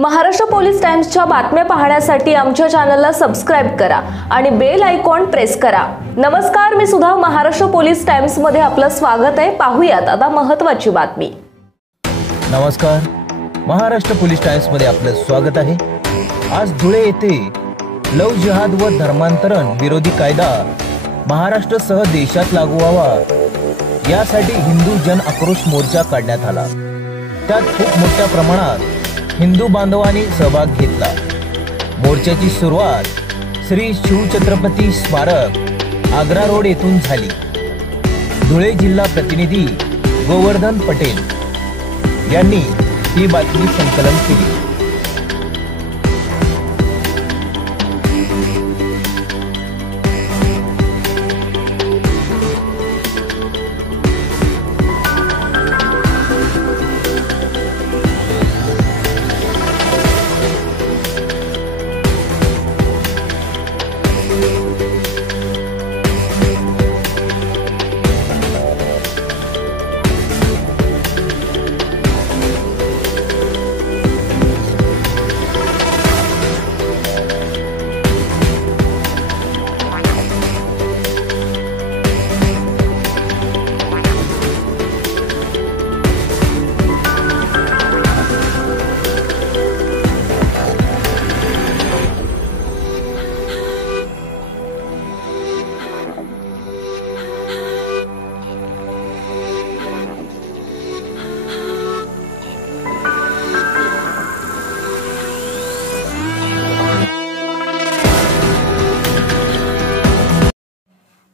Maharashtra police टाइम्सच्या बातम्या पाहण्यासाठी आमच्या चॅनलला सबस्क्राइब करा आणि बेल आयकॉन प्रेस करा। नमस्कार, मी सुधा। महाराष्ट्र पोलीस टाइम्स मध्ये आपलं स्वागत आहे। पाहूयात आता महत्त्वाची बातमी। नमस्कार, महाराष्ट्र पोलीस टाइम्स मध्ये आपलं स्वागत आहे। आज धुळे येथे लव जिहाद व धर्मांतरण विरोधी कायदा महाराष्ट्रासह देशात लागू व्हावा यासाठी हिंदू जन आक्रोश मोर्चा काढण्यात आला। त्यात खूप मोठ्या प्रमाणात हिंदू बांधवांनी सहभाग घेतला। मोर्चाची सुरुवात श्री शिवछत्रपती स्मारक आग्रा रोड येथून झाली। धुळे जिल्हा प्रतिनिधी गोवर्धन पटेल यांनी ही बातमी संकलन केली।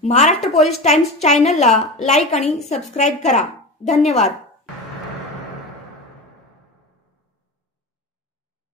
महाराष्ट्र पोलीस टाइम्स चॅनलला लाईक आणि सबस्क्राइब करा। धन्यवाद।